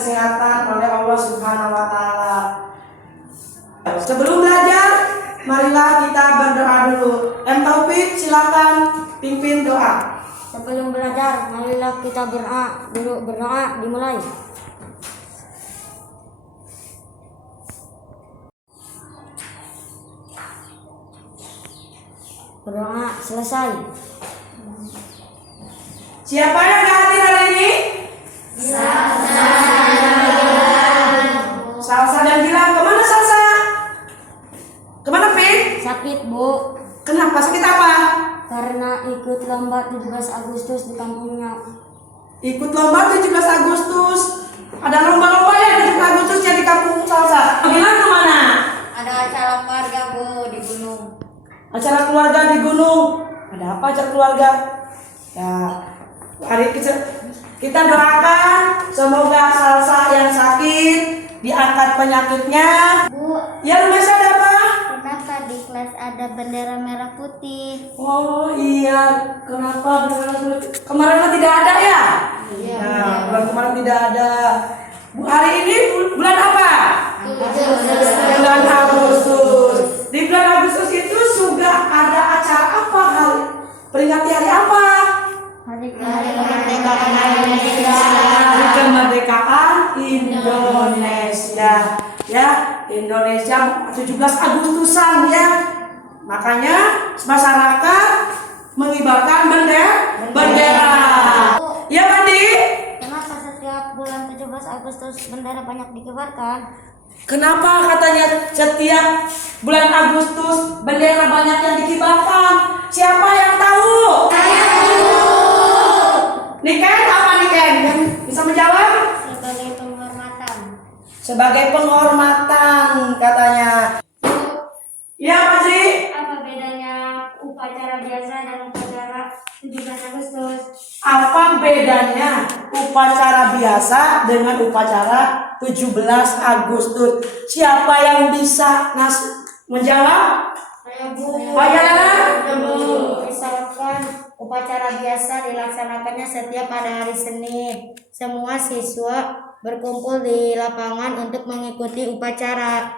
kesehatan oleh Allah Subhanahu wa taala. Sebelum belajar, marilah kita berdoa dulu. M. Taufik, silakan pimpin doa. Sebelum belajar, marilah kita berdoa dimulai. Berdoa selesai. Siapa yang gak hadir hari ini? Salsa dan Gilang. Kemana Salsa? Kemana Pin? Sakit, Bu. Kenapa? Sakit apa? Karena ikut lomba 17 Agustus di kampungnya. Ikut lomba 17 Agustus. Ada lomba-lomba ya 17 Agustus yang di kampung Salsa. Gilang kemana? Ada acara keluarga, Bu, di gunung. Acara keluarga di gunung. Ada apa acara keluarga? Ya, hari kita doakan semoga Salsa yang sakit diangkat penyakitnya. Bu, Ya, Rumesa ada apa? kenapa di kelas ada bendera merah putih? Oh iya, kenapa kemarin tidak ada ya? Iya. Nah, bulan kemarin tidak ada. Hari ini bulan apa? Bulan Agustus. Di bulan Agustus itu sudah ada acara apa? Peringati hari apa? Hari kemerdekaan Indonesia. Hari kemerdekaan Indonesia. Ya, Indonesia 17 Agustusan ya. Makanya masyarakat mengibarkan bendera. Ya, Mandi? Kenapa setiap bulan 17 Agustus bendera banyak dikibarkan? Kenapa katanya setiap bulan Agustus bendera banyak yang dikibarkan? Siapa yang tahu? Saya tahu. Niken, apa Niken? Yang bisa menjawab? Sebagai penghormatan. Sebagai penghormatan katanya. Ya, Pak Ji? Apa bedanya upacara biasa dan upacara 17 Agustus? Apa bedanya upacara biasa dengan upacara 17 Agustus? Siapa yang bisa menjawab? Saya, Bu. Misalkan upacara biasa dilaksanakannya setiap pada hari Senin. Semua siswa berkumpul di lapangan untuk mengikuti upacara.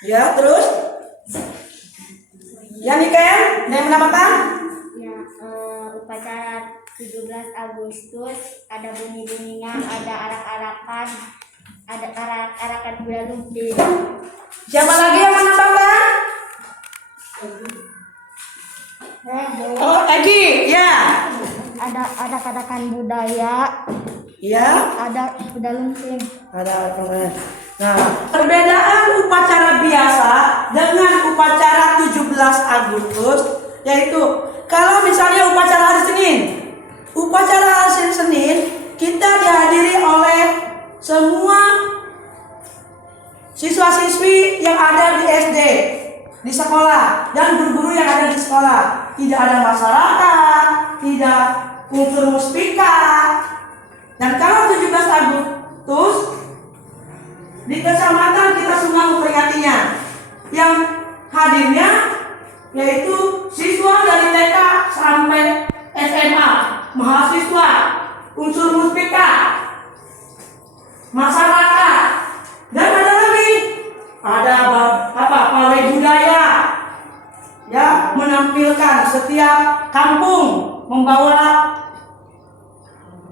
Ya, terus? Ya, Niken, ada yang menambahkan? Ya, upacara 17 Agustus ada bunyi-bunyinya, ada arak-arakan, ada arak-arakan kuda lumping. Siapa lagi yang menambahkan? Oh, Egi, ya. Ada arak-arakan budaya, Ya, ada kuda lumping. ada. Nah, perbedaan upacara biasa dengan upacara 17 Agustus yaitu kalau misalnya upacara hari Senin. Upacara hari Senin kita dihadiri oleh semua siswa-siswi yang ada di SD, di sekolah, dan guru-guru yang ada di sekolah. Tidak ada masyarakat, tidak unsur muspika. Dan kalau 17 Agustus di kecamatan kita semua memperingatinya. Yang hadirnya yaitu siswa dari TK sampai SMA, mahasiswa, unsur muspika, masyarakat, dan ada lagi pawai budaya ya, menampilkan setiap kampung membawa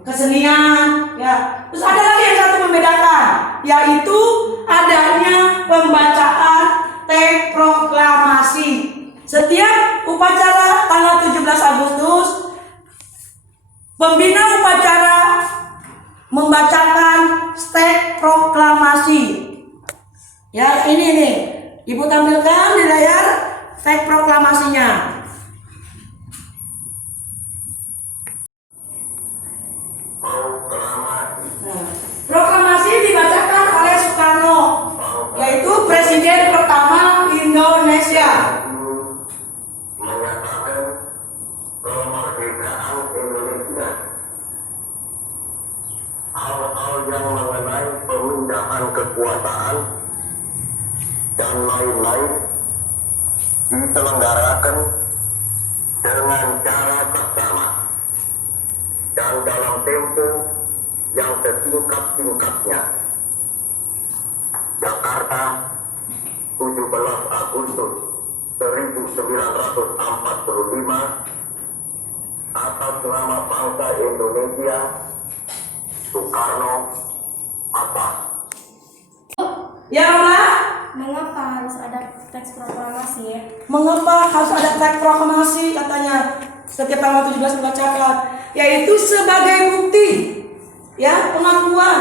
kesenian ya. Terus ada lagi yang satu membedakan, yaitu adanya pembacaan teks proklamasi. Setiap upacara tanggal 17 Agustus pembina upacara membacakan teks proklamasi. Ya, ini nih. Ibu tampilkan di layar teks proklamasinya. Proklamasi dibacakan oleh Soekarno, yaitu Presiden pertama Indonesia. Menyatakan kemerdekaan Indonesia. Hal-hal yang mengenai pemindahan kekuasaan dan lain-lain diselenggarakan dengan cara bersama dan dalam tempo yang setingkat-tingkatnya. Jakarta, 17 Agustus 1945, atas nama bangsa Indonesia, Soekarno, apa? Ya Rona, Mengapa harus ada teks proklamasi ya? mengapa harus ada teks proklamasi katanya setiap tanggal 17 dibacakan? Yaitu sebagai bukti, ya, pengakuan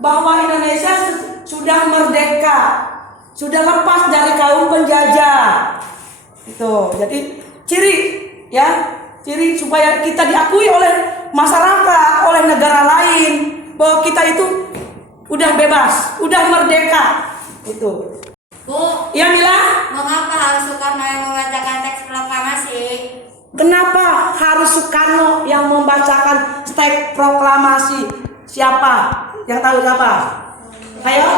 bahwa Indonesia sudah merdeka, sudah lepas dari kaum penjajah. Itu jadi ciri, ya, ciri supaya kita diakui oleh masyarakat, oleh negara lain bahwa kita itu udah bebas, udah merdeka. Itu. Bu, Ya Mila, mengapa harus Soekarno yang membacakan teks proklamasi? kenapa harus Soekarno yang membacakan teks proklamasi? Siapa? Yang tahu siapa? Ayo.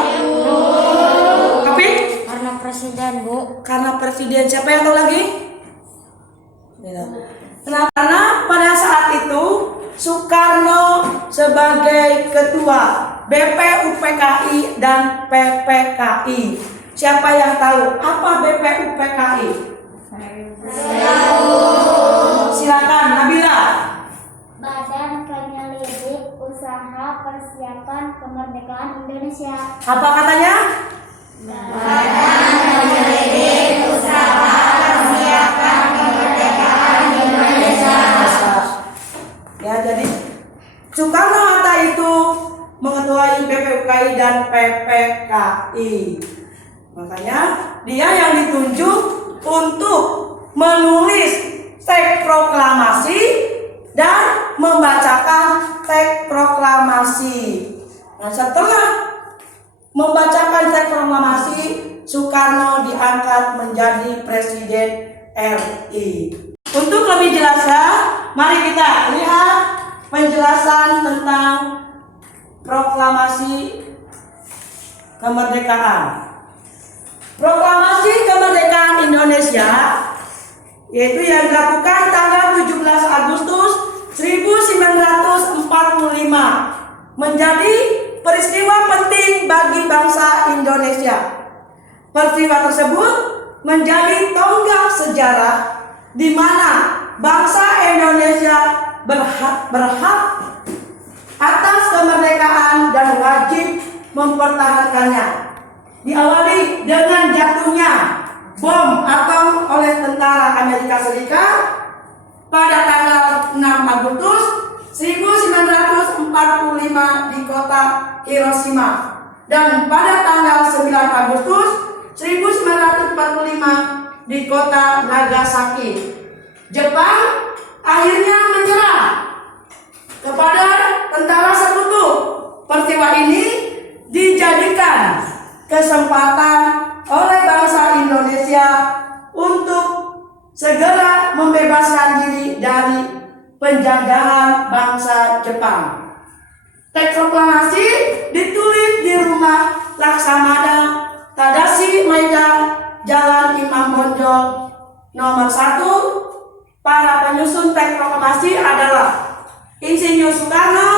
Tapi Karena presiden, Bu. karena presiden. Siapa yang tahu lagi? Kenapa? Karena pada saat itu Soekarno sebagai ketua BPUPKI dan PPKI. Siapa yang tahu apa BPUPKI? Silakan Nabila. Badan Penyelidik Usaha Persiapan Kemerdekaan Indonesia. Apa katanya? Ya, jadi Soekarno-Hatta itu mengetuai BPUPKI dan PPKI. Makanya dia yang ditunjuk untuk menulis teks proklamasi dan membacakan teks proklamasi. Nah, setelah membacakan teks proklamasi, Soekarno diangkat menjadi Presiden RI. Untuk lebih jelasnya, mari kita lihat penjelasan tentang proklamasi kemerdekaan. Proklamasi kemerdekaan Indonesia yaitu yang dilakukan tanggal 17 Agustus 1945 menjadi peristiwa penting bagi bangsa Indonesia. Peristiwa tersebut menjadi tonggak sejarah di mana bangsa Indonesia berhak atas kemerdekaan dan wajib mempertahankannya. Diawali dengan jatuhnya bom atom oleh tentara Amerika Serikat pada tanggal 6 Agustus 1945 di kota Hiroshima dan pada tanggal 9 Agustus 1945 di kota Nagasaki. Jepang akhirnya menyerah kepada tentara sekutu. Peristiwa ini dijadikan kesempatan oleh bangsa Indonesia untuk segera membebaskan diri dari penjajahan bangsa Jepang. Teks proklamasi ditulis di rumah Laksamana Tadashi Maeda, Jalan Imam Bonjol nomor 1. Para penyusun teks proklamasi adalah Insinyur Soekarno,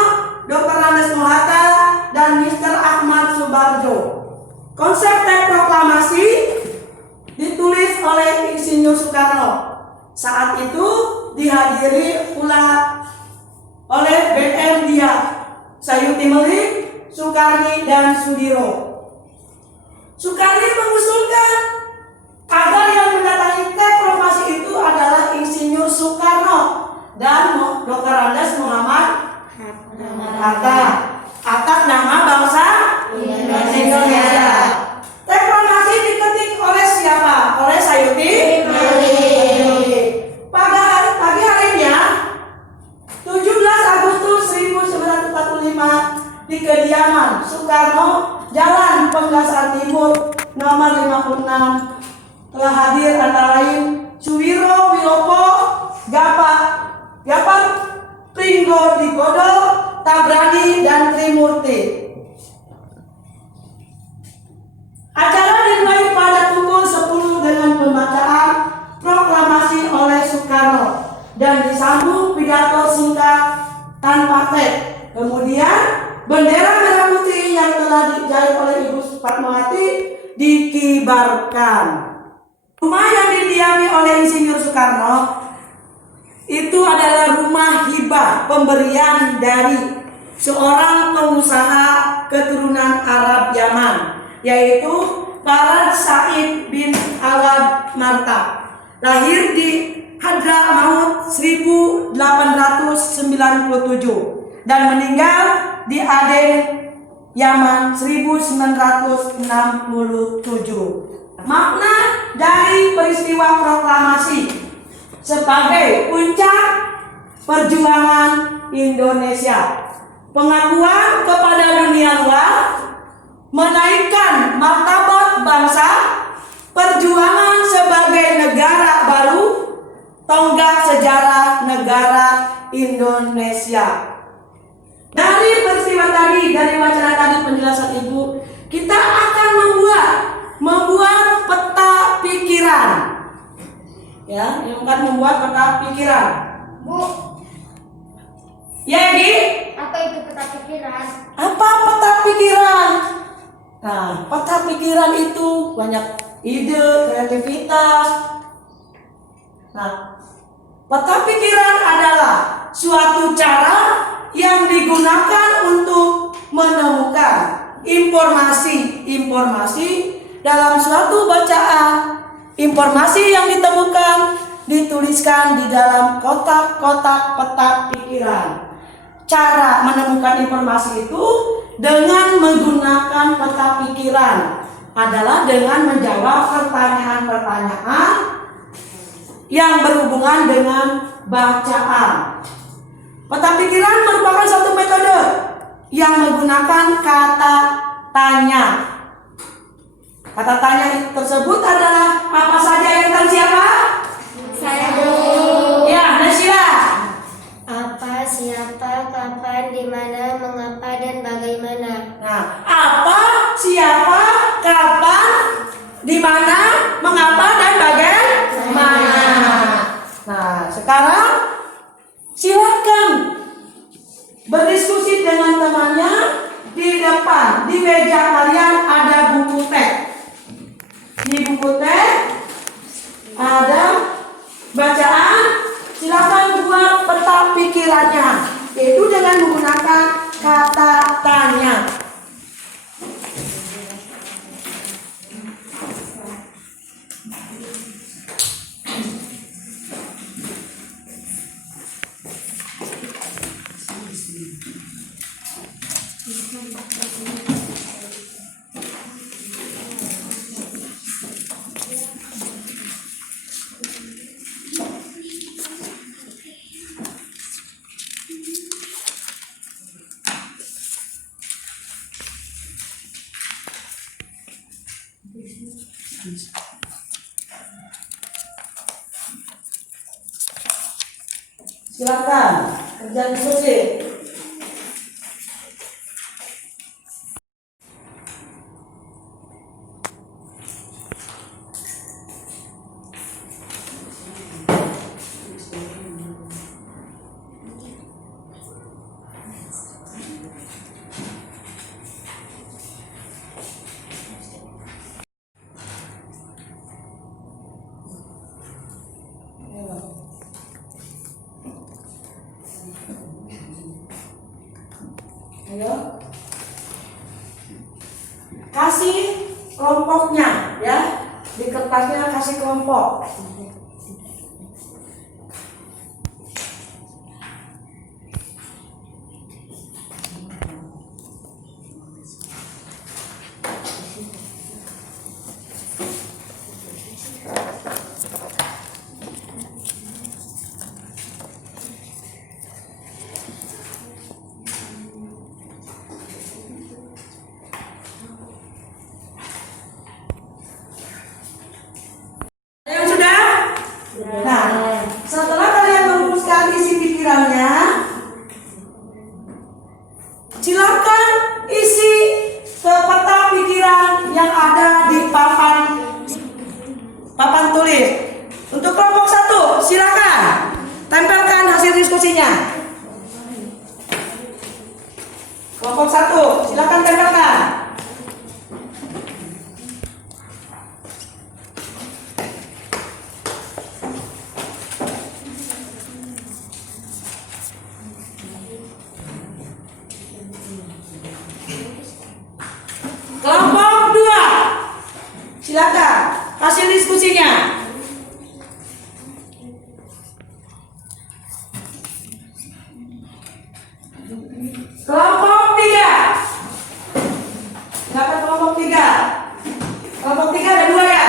Dr. Andes Mohatta, dan Mr. Ahmad Subarjo. Konsep teks proklamasi ditulis oleh Insinyur Soekarno. Saat itu dihadiri pula oleh BM Dia, Sayuti Melik, Soekarni, dan Sudiro. Soekarni mengusulkan agar yang mendatangi teks proklamasi itu adalah Insinyur Soekarno dan Dr. Andes Muhammad Hatta atas nama bangsa Indonesia. Teks proklamasi diketik oleh siapa? Oleh Sayuti Melik. Pagi harinya 17 Agustus 1945 di kediaman Soekarno, Jalan Penggasan Timur nomor 56 telah hadir antara lain Suwiro Wilopo, Gapat Pringgo Digodo, Tabrani, dan Trimurti. Acara dimulai pada pukul 10 dengan pembacaan proklamasi oleh Soekarno dan disambung pidato singkat tanpa teks. Kemudian bendera merah putih yang telah dijahit oleh Ibu Fatmawati dikibarkan. Rumah yang didiami oleh Insinyur Soekarno itu adalah rumah hibah pemberian dari seorang pengusaha keturunan Arab Yaman, yaitu Farad Said bin Awad Marta, lahir di Hadramaut 1897 dan meninggal di Aden, Yaman 1967. Makna dari peristiwa proklamasi sebagai puncak perjuangan Indonesia, pengakuan kepada dunia luar, menaikkan martabat bangsa, perjuangan sebagai negara baru, tonggak sejarah negara Indonesia. Dari peristiwa tadi, dari wacana tadi, penjelasan Ibu, kita akan membuat peta pikiran. Ya, yang akan membuat peta pikiran. Bu, Ya, Gi? apa itu peta pikiran? Apa peta pikiran? Nah, peta pikiran itu banyak ide, kreativitas. Nah, peta pikiran adalah suatu cara yang digunakan untuk menemukan informasi dalam suatu bacaan. Informasi yang ditemukan dituliskan di dalam kotak-kotak peta pikiran. Cara menemukan informasi itu dengan menggunakan peta pikiran adalah dengan menjawab pertanyaan-pertanyaan yang berhubungan dengan bacaan. Peta pikiran merupakan satu metode yang menggunakan kata tanya. Kata tanya tersebut adalah apa saja yang tadi siapa? Saya dulu. Ya, Nasila. Apa, siapa, kapan, di mana, mengapa, dan bagaimana. Nah, apa, siapa, kapan, di mana, mengapa, dan bagaimana. Nah, sekarang silakan berdiskusi dengan temannya di depan. Di meja kalian ada buku teks. Di buku teks ada bacaan. Silakan buat peta pikirannya, yaitu dengan menggunakan kata tanya. Silakan kerja diskusi. Ayo. Kasih kelompoknya ya. Di kertasnya kasih kelompok. Yang sudah? Nah, setelah kalian merumuskan isi pikirannya, silakan isi ke peta pikiran yang ada di papan tulis. Untuk kelompok 1, silakan tempelkan hasil diskusinya. Kelompok 1, silakan tempelkan. Kelompok 2, silakan hasil diskusinya. Kelompok 3, silakan kelompok 3. Kelompok 3 ada 2 ya.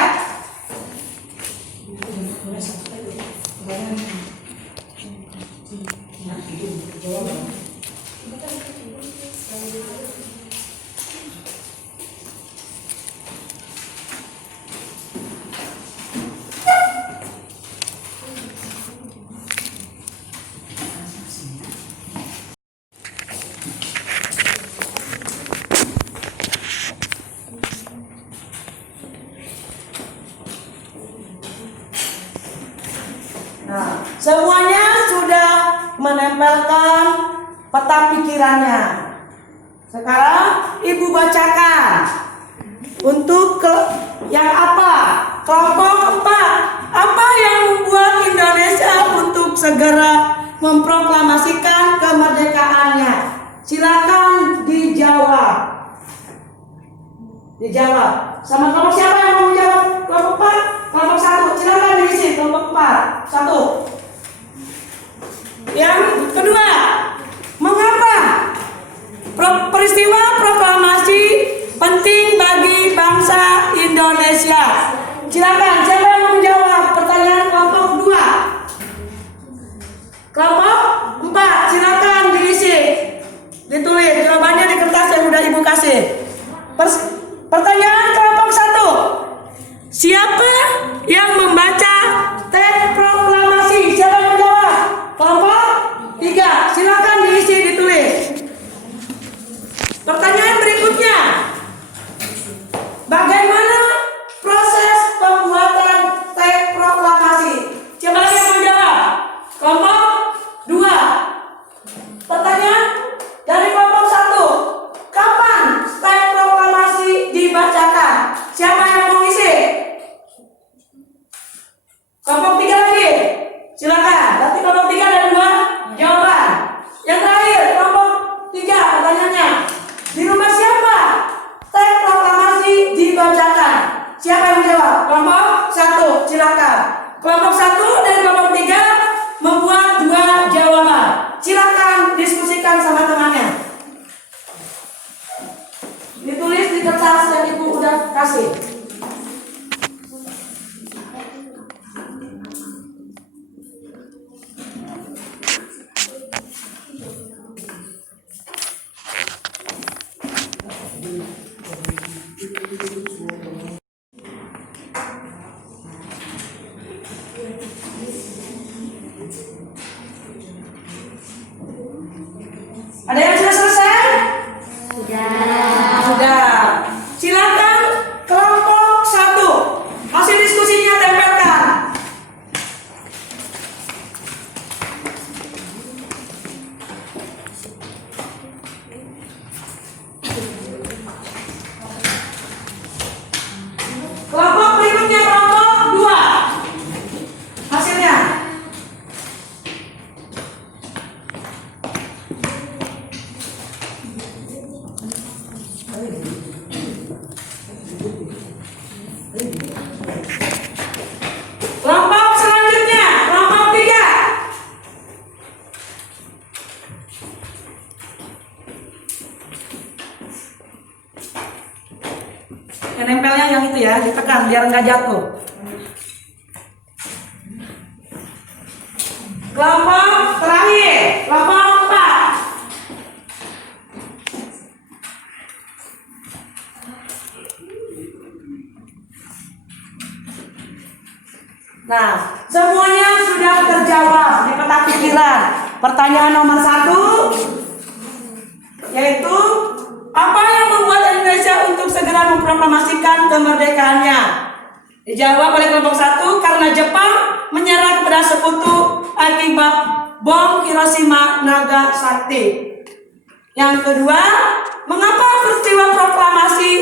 Nah, semuanya sudah menempelkan peta pikirannya. Sekarang Ibu bacakan untuk yang apa? Kelompok 4. Apa yang membuat Indonesia untuk segera memproklamasikan kemerdekaannya? Silakan dijawab. Dijawab. Sama kelompok siapa yang mau menjawab? Kelompok 4, kelompok 1. Silakan diisi kelompok 4. 1. Yang kedua, mengapa peristiwa proklamasi penting bagi bangsa Indonesia? Silakan, siapa yang mau menjawab pertanyaan kelompok 2? Kelompok 4, silakan diisi. Ditulis jawabannya di kertas yang udah Ibu kasih. Pertanyaan kelompok 1. Siapa yang membaca teks proklamasi? Siapa yang menjawab? Kelompok 3, silakan diisi ditulis. Pertanyaan berikutnya. Bagaimana proses pembuatan teks proklamasi? Siapa lagi yang menjawab? Kelompok 2. Pertanyaan dari kelompok 1. Kapan teks proklamasi dibacakan? Siapa yang mau isi? Kelompok 3 lagi. Silakan. Berarti kelompok 3 ada 2 jawaban. Yang terakhir kelompok 3 pertanyaannya. Di rumah siapa teks proklamasi dibacakan? Siapa yang menjawab? Kelompok 1. Silakan. Kelompok 1 dan kelompok 3 membuat 2 jawaban. Silakan diskusikan sama temannya. Ditulis di kertas yang Ibu udah kasih. Ada yang sudah selesai? Sudah. Silakan kelompok 1. Hasil diskusinya tempelkan. Kelompok berikutnya kelompok 2. Hasilnya. Kelompok selanjutnya, kelompok 3. Yang nempelnya yang itu ya, ditekan biar nggak jatuh. Kelompok terakhir, kelompok 4. Nah, semuanya sudah terjawab di peta pikiran. Pertanyaan nomor 1 yaitu apa yang membuat Indonesia untuk segera memproklamasikan kemerdekaannya? Dijawab oleh kelompok 1 karena Jepang menyerah kepada sekutu akibat bom Hiroshima Nagasaki. Yang kedua, mengapa peristiwa proklamasi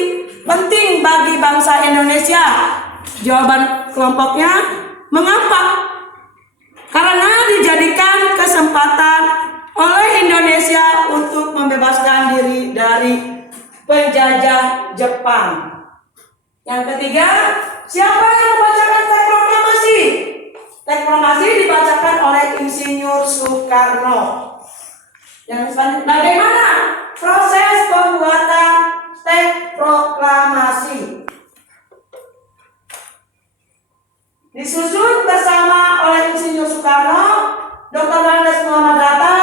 penting bagi bangsa Indonesia? Jawaban kelompoknya, mengapa? Karena dijadikan kesempatan oleh Indonesia untuk membebaskan diri dari penjajah Jepang. Yang ketiga, siapa yang membacakan teks proklamasi? Teks proklamasi dibacakan oleh Insinyur Soekarno. Yang selanjutnya, bagaimana proses pembuatan teks proklamasi? Disusun bersama oleh Insinyur Soekarno, Dr. Andes Muhammad Hatta,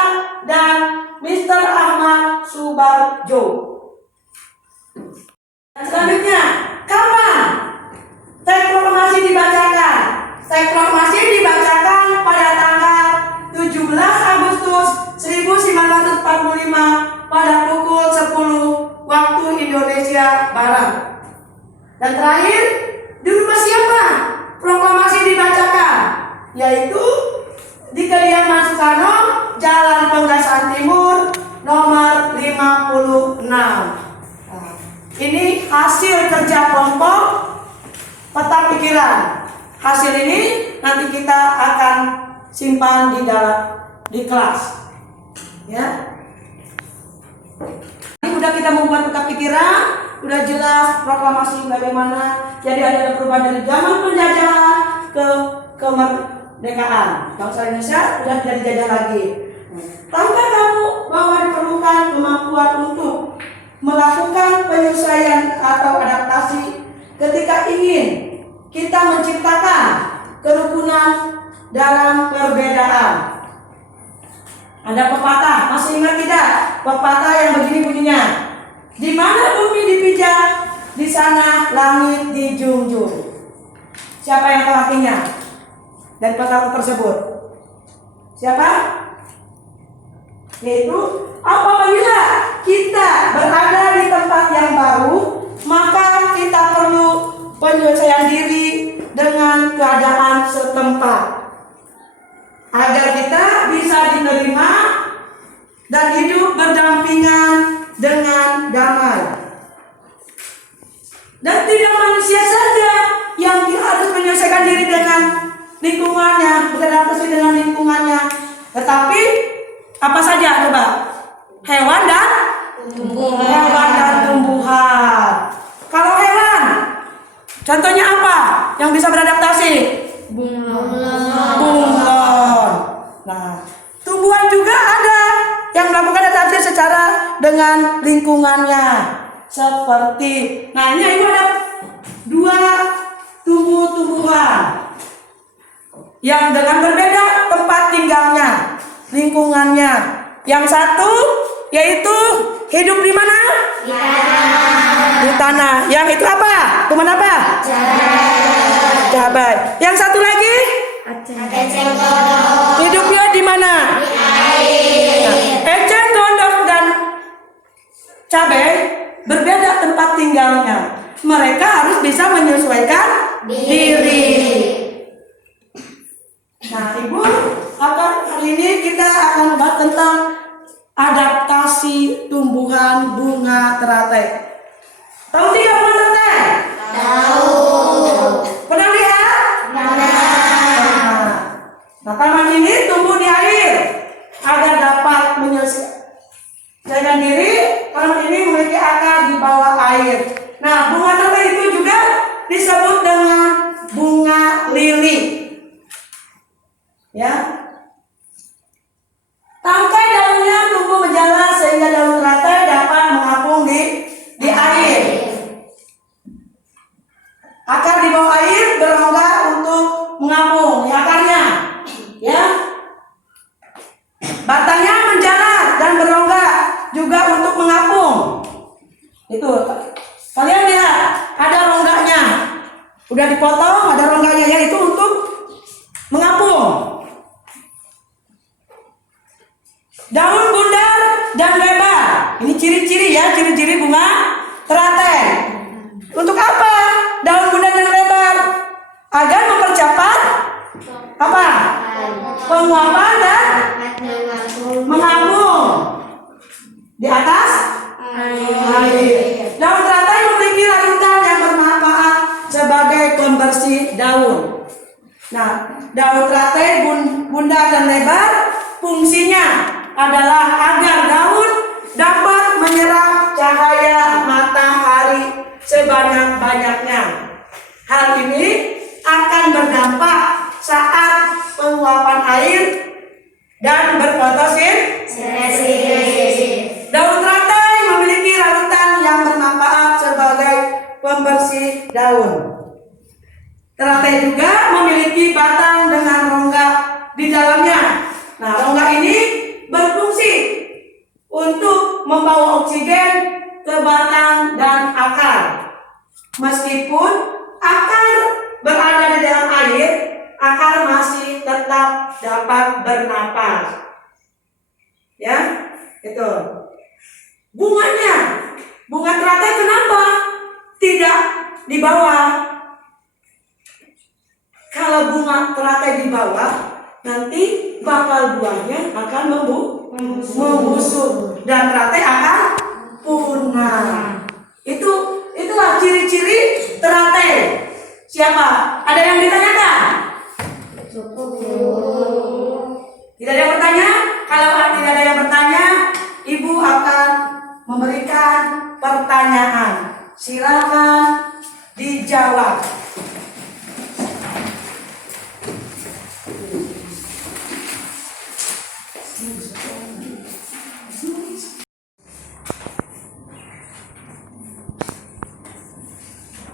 dan Mr. Ahmad Subarjo. Dan selanjutnya, kapan teks proklamasi dibacakan? Teks proklamasi dibacakan pada tanggal 17 Agustus 1945 pada pukul 10 waktu Indonesia Barat. Dan terakhir, di rumah siapa proklamasi dibacakan? Yaitu di kediaman Soekarno, Jalan Penggasan Timur, nomor 56. Ini hasil kerja kelompok peta pikiran. Hasil ini nanti kita akan simpan di kelas. Ya. Ini udah kita membuat peta pikiran, udah jelas proklamasi bagaimana. Jadi ada perubahan dari zaman penjajahan ke kemerdekaan. Bangsa Indonesia sudah tidak dijajah lagi. Tahukah kamu bahwa diperlukan kemampuan untuk melakukan penyesuaian atau adaptasi ketika ingin kita menciptakan kerukunan dalam perbedaan? Ada pepatah, masih ingat tidak? Pepatah yang begini bunyinya, di mana bumi dipijak, di sana langit dijunjung. Siapa yang tahu artinya dari pepatah tersebut? Siapa? Yaitu, apabila kita berada di tempat yang baru, maka kita perlu penyesuaian diri dengan keadaan setempat agar kita bisa diterima dan hidup berdampingan dengan damai. Dan tidak manusia saja yang harus menyelesaikan diri dengan lingkungannya, beradaptasi dengan lingkungannya, tetapi apa saja coba? Hewan dan tumbuhan. Kalau hewan, contohnya apa yang bisa beradaptasi? Bunglon. Nah, tumbuhan juga ada yang melakukan adaptasi secara dengan lingkungannya. Seperti, nah ini ibu ada 2 tumbuh-tumbuhan yang dengan berbeda tempat tinggalnya, lingkungannya. Yang satu yaitu hidup di mana? Di tanah. Yang itu apa? Tumbuhan apa? Cabai. Yang satu lagi? Hidupnya di mana? Di air. Nah, eceng gondok dan cabai berbeda tempat tinggalnya. Mereka harus bisa menyesuaikan diri. Nah, Ibu, hari ini kita akan membahas tentang adaptasi tumbuhan bunga teratai. Tahu tidak bunga teratai? Tahu. Pernah lihat? Pernah. Nah, tanaman ini tumbuh di air agar dapat menyelesaikan diri. Tanaman ini memiliki akar di bawah air. Nah, bunga teratai itu juga disebut dengan bunga lili. Ya. Tangkai daunnya tumbuh menjalar sehingga daun teratai dapat mengapung di air. Akar di bawah air berongga untuk mengapung di akarnya. Ya. Batangnya menjalar dan berongga juga untuk mengapung. Itu. Kalian lihat, ada rongganya. Udah dipotong, ada rongganya ya, itu untuk mengapung. Daun bundar dan lebar. Ini ciri-ciri ya, ciri-ciri bunga teratai. Untuk apa? Daun bundar dan lebar agar mempercepat apa? Penguapan dan mengapung. Di atas air. Daun teratai memiliki larutan yang bermanfaat sebagai pembersih daun. Nah, daun teratai bundar dan lebar fungsinya adalah agar daun dapat menyerap cahaya matahari sebanyak-banyaknya. Hal ini akan berdampak saat penguapan air dan berfotosintesis. Daun teratai memiliki larutan yang bermanfaat sebagai pembersih daun. Teratai juga memiliki batang dengan rongga di dalamnya. Nah, rongga ini berfungsi untuk membawa oksigen ke batang dan akar. Meskipun akar berada di dalam air, akar masih tetap dapat bernapas. Ya, itu. Bunganya, bunga teratai kenapa tidak di bawah? Kalau bunga teratai di bawah, nanti bakal buahnya akan membusuk dan teratai akan punah. Itulah ciri-ciri teratai. Siapa? Ada yang ditanyakan? Tidak ada yang bertanya? Kalau tidak ada yang bertanya, Ibu akan memberikan pertanyaan. Silakan dijawab.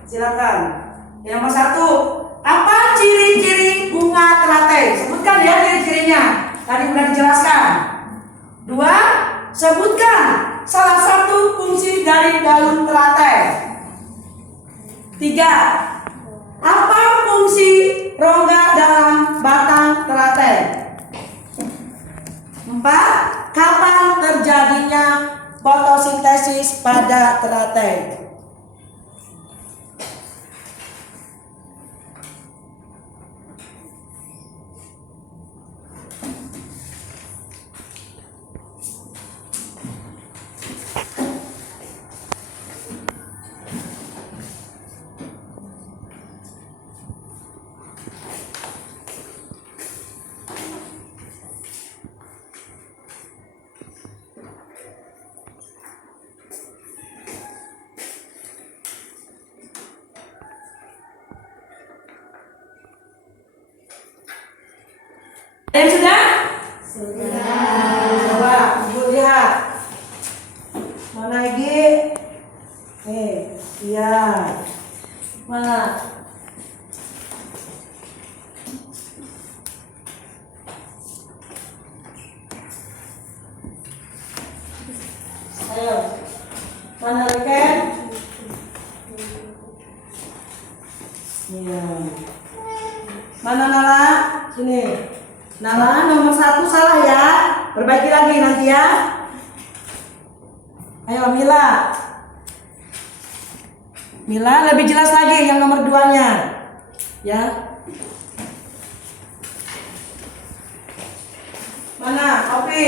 Silakan. Yang nomor 1, apa ciri-ciri bunga teratai? Sebutkan ya ciri-cirinya. Tadi sudah dijelaskan. 2, sebutkan salah satu fungsi dari daun teratai. 3, apa fungsi rongga dalam batang teratai? 4, kapan terjadinya fotosintesis pada teratai? Yang sudah? Coba Ibu lihat. Mana lagi? Iya. Mana? Ayo. Mana lagi? Iya. Mana Nala? Sini. Nala nomor 1 salah ya. Perbaiki lagi nanti ya. Ayo Mila. Mila lebih jelas lagi yang nomor 2-nya. Ya. Mana? Opi.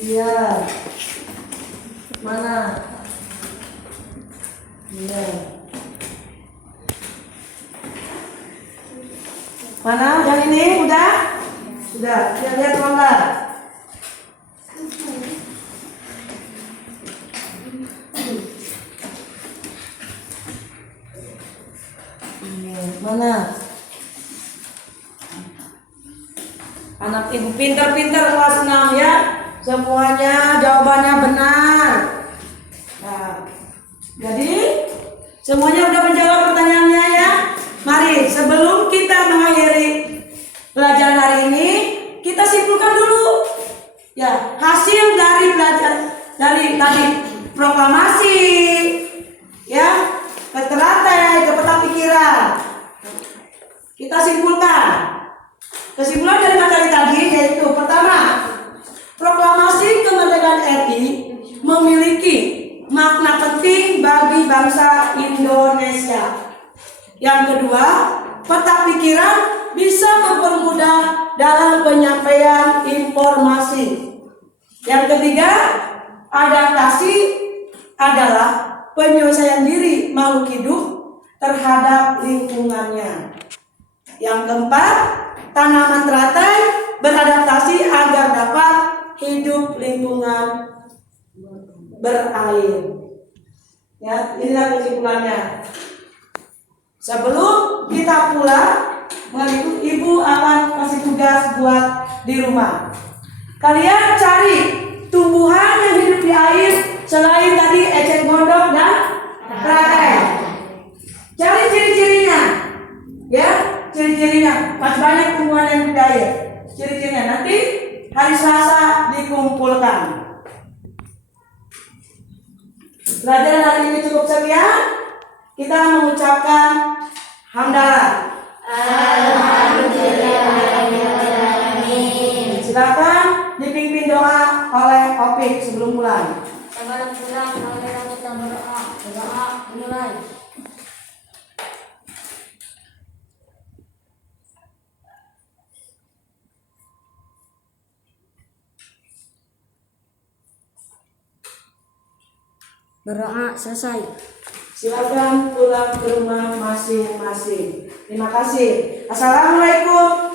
Iya. Mana? Iya. Mana? Yang ini udah? Sudah. Lihat rongga. Mana? Anak Ibu pintar-pintar kelas 6 ya. Semuanya jawabannya benar. Nah, jadi semuanya udah menjawab pertanyaannya ya. Mari sebelum kita mengakhiri pelajaran hari ini, kita simpulkan dulu ya hasil dari dari proklamasi ya ke teratai ke peta pikiran. Kita simpulkan kesimpulan dari materi tadi, yaitu pertama, proklamasi kemerdekaan RI memiliki makna penting bagi bangsa Indonesia. Yang kedua, peta pikiran bisa mempermudah dalam penyampaian informasi. ketiga, adaptasi adalah penyelesaian diri makhluk hidup terhadap lingkungannya. Yang keempat, tanaman teratai beradaptasi agar dapat hidup lingkungan berair. Ya, inilah kesimpulannya. Sebelum kita pulang, mengikut ibu akan kasih tugas buat di rumah. Kalian cari tumbuhan yang hidup di air selain tadi eceng gondok dan teratai. Cari ciri-cirinya, ya, ciri-cirinya. Masih banyak tumbuhan yang hidup di air. Ciri-cirinya nanti hari Selasa dikumpulkan. Pelajaran hari ini cukup sekian. Kita mengucapkan hamdalah. Silakan dipimpin doa oleh Opik sebelum pulang. Sebelum pulang, marilah kita berdoa. Berdoa dimulai. Berdoa selesai. Silakan pulang ke rumah masing-masing. Terima kasih. Assalamualaikum